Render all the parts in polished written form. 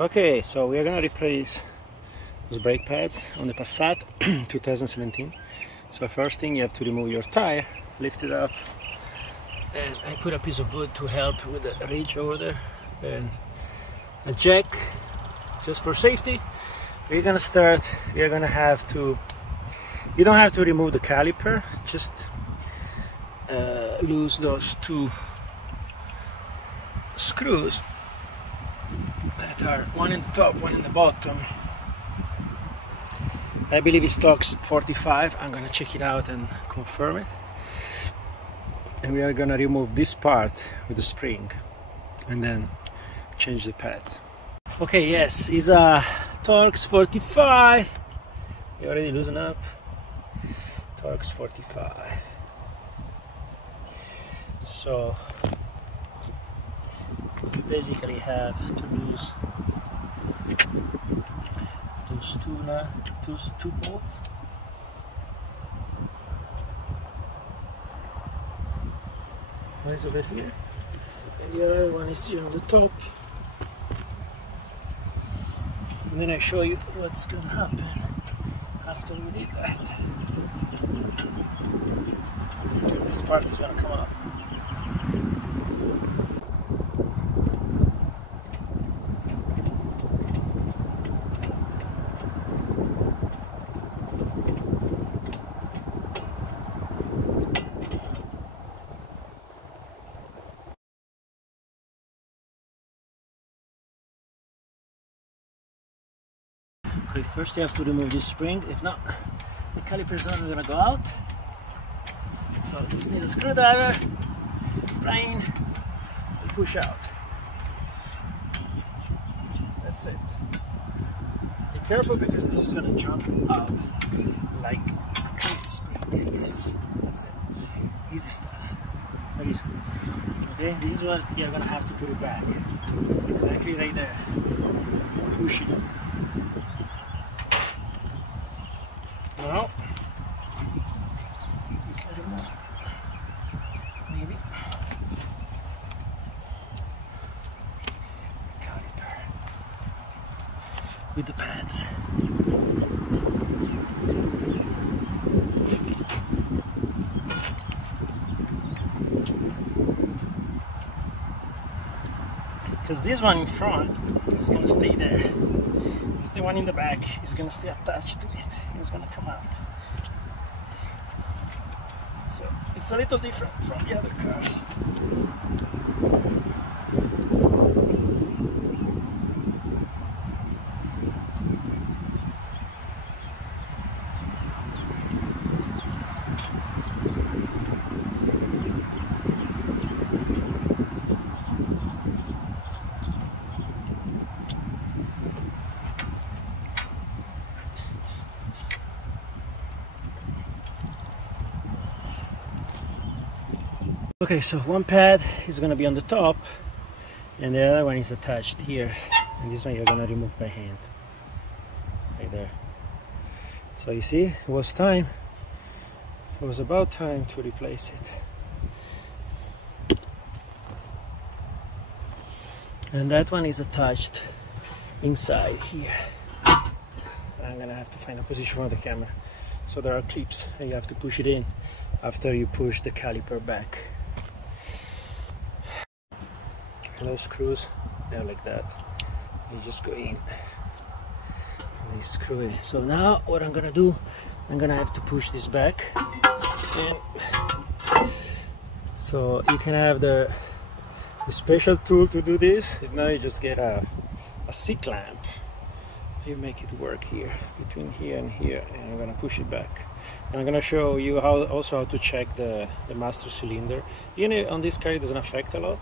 Okay, so we are gonna replace those brake pads on the Passat 2017. So first thing, you have to remove your tire, lift it up, and I put a piece of wood to help with the ridge over there, and a jack just for safety. We're gonna start. We are gonna have to. You don't have to remove the caliper, just lose those two screws that are one in the top, one in the bottom. I believe it stocks 45. I'm gonna check it out and confirm it. And we are gonna remove this part with the spring and then change the pads. Okay, yes, it's a Torx 45. You already loosen up. Torx 45. So you basically have to lose those two bolts. One is over here, and the other one is here on the top. And then I show you what's gonna happen after we did that. This part is gonna come up. Okay, first you have to remove this spring, if not, the caliper is not gonna go out. So you just need a screwdriver, plane, and push out. That's it. Be careful because this is gonna jump out like a crazy spring. Yes, that's it. Easy stuff. That is. Okay, this is what you're gonna have to put it back. Exactly right there. Push it. Now, you can remove maybe the caliper with the pads. Because this one in front is going to stay there. The one in the back is going to stay attached to it. It's going to come out. So it's a little different from the other cars. Okay, so one pad is going to be on the top and the other one is attached here, and this one you're going to remove by hand right there. So you see, it was time, it was about time to replace it. And that one is attached inside here. I'm going to have to find a position for the camera. So there are clips and you have to push it in after you push the caliper back. Those screws, they're like that. You just go in and they screw in. So now what I'm gonna do, I'm gonna have to push this back, and so you can have the special tool to do this. If not, you just get a C-clamp. You make it work here between here and here, and I'm gonna push it back. And I'm gonna show you how to check the master cylinder. You know, on this car it doesn't affect a lot,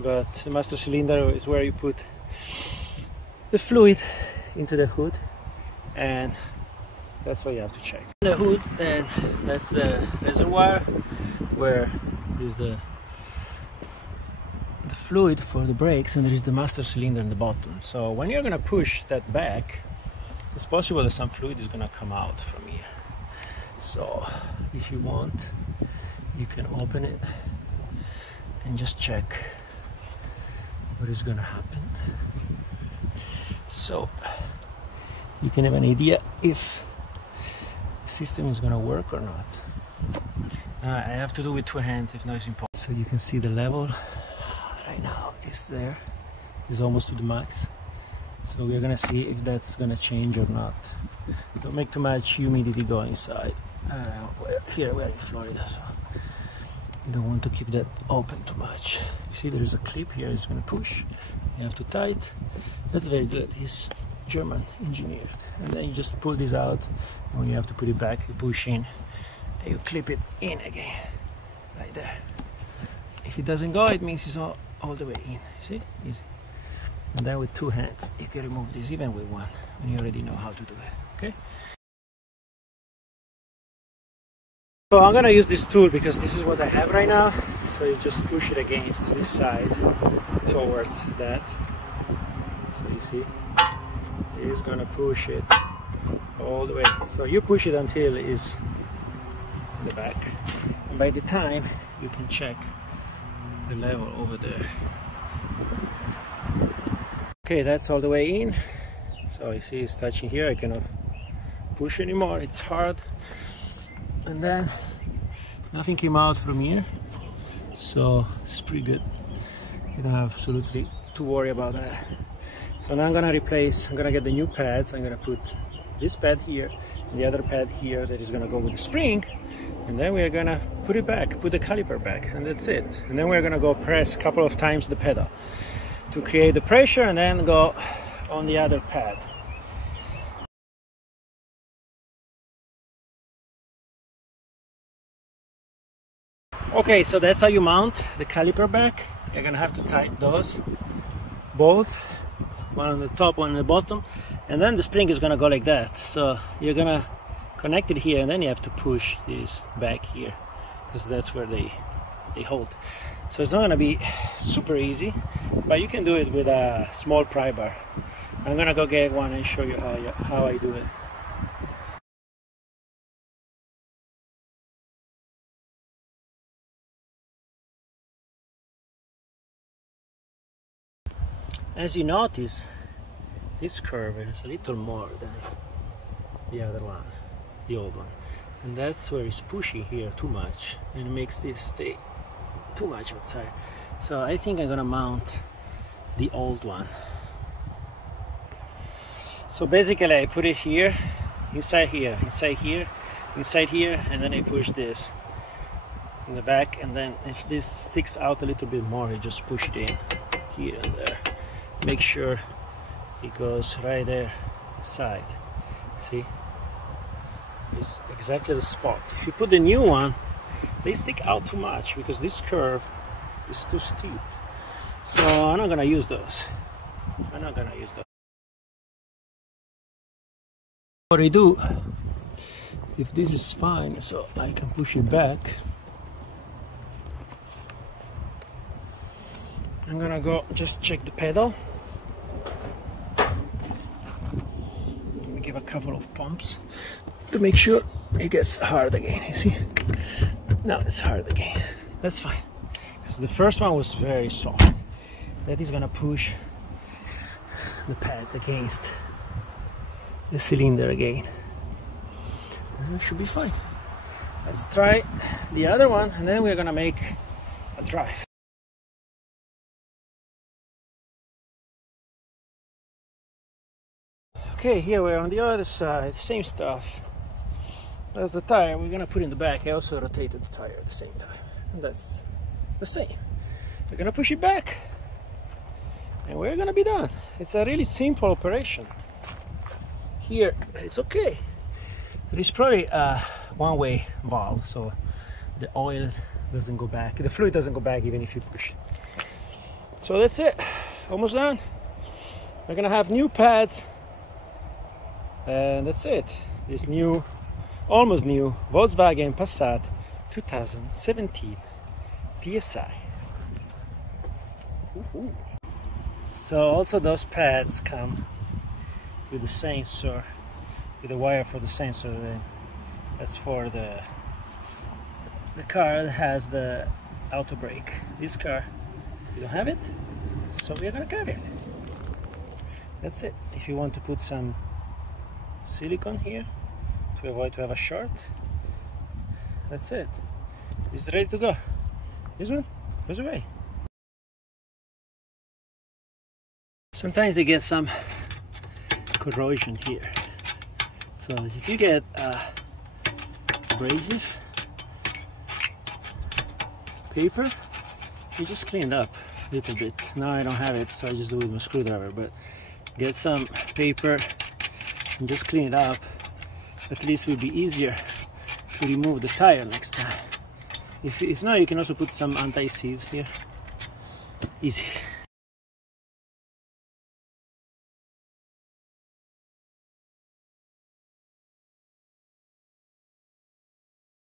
but the master cylinder is where you put the fluid into the hood, and that's what you have to check. The hood, and that's the reservoir where is the fluid for the brakes, and there is the master cylinder in the bottom. So when you're gonna push that back, it's possible that some fluid is gonna come out from here. So if you want, you can open it and just check what is gonna happen. so you can have an idea if the system is gonna work or not. I have to do with 2 hands if not it's impossible. So you can see the level right now is there, is almost to the max. So we're gonna see if that's gonna change or not. Don't make too much humidity go inside. We're in Florida, so you don't want to keep that open too much. You see there's a clip here, it's gonna push. You have to tight. That's very good. It's German engineered. And then you just pull this out. And when you have to put it back, you push in and you clip it in again, like there. If it doesn't go, it means it's all the way in. See? Easy. And then with 2 hands, you can remove this, even with 1, when you already know how to do it. Okay? So I'm gonna use this tool because this is what I have right now. So you just push it against this side towards that. So you see, it's gonna push it all the way. So you push it until it's in the back. And by the time you can check the level over there. Okay, that's all the way in. So you see it's touching here. I cannot push anymore, it's hard. And then nothing came out from here, so it's pretty good. You don't have absolutely to worry about that. So now I'm gonna get the new pads. I'm gonna put this pad here and the other pad here that is gonna go with the spring, and then we're gonna put it back, put the caliper back, and that's it. And then we're gonna go press a couple of times the pedal to create the pressure and then go on the other pad. Okay, so that's how you mount the caliper back. You're gonna have to tighten those bolts, one on the top, one on the bottom, and then the spring is gonna go like that. So you're gonna connect it here, and then you have to push this back here, because that's where they hold. So it's not gonna be super easy, but you can do it with a small pry bar. I'm gonna go get one and show you how I do it. As you notice, this curve is a little more than the other one, the old one, and that's where it's pushy here too much, and it makes this stay too much outside. So I think I'm gonna mount the old one. So basically I put it here, inside here, inside here, inside here, and then I push this in the back, and then if this sticks out a little bit more, you just push it in here and there. Make sure it goes right there inside. See, it's exactly the spot. If you put the new one, they stick out too much because this curve is too steep. So I'm not gonna use those. I'm not gonna use those. What I do, if this is fine, so I can push it back, I'm gonna go just check the pedal. Give a couple of pumps to make sure it gets hard again. You see, now it's hard again. That's fine, because the first one was very soft. That is gonna push the pads against the cylinder again. It should be fine. Let's try the other one, and then we're gonna make a drive. Okay, here we're on the other side, same stuff. That's the tire we're gonna put in the back. I also rotated the tire at the same time, and that's the same. We're gonna push it back, and we're gonna be done. It's a really simple operation. Here, it's okay. There is probably a one-way valve, so the oil doesn't go back, the fluid doesn't go back even if you push it. So that's it, almost done. We're gonna have new pads, and that's it. This new, almost new Volkswagen Passat 2017 TSI. So also those pads come with the sensor, with the wire for the sensor. That's for the car that has the auto brake. This car, we don't have it, so we're gonna get it. That's it. If you want to put some silicone here to avoid to have a short, that's it. It's ready to go. This one goes away. Sometimes they get some corrosion here, so if you get abrasive paper, you just clean it up a little bit. Now I don't have it, so I just do it with my screwdriver, but get some paper and just clean it up. At least it will be easier to remove the tire next time. If not, you can also put some anti-seize here. Easy.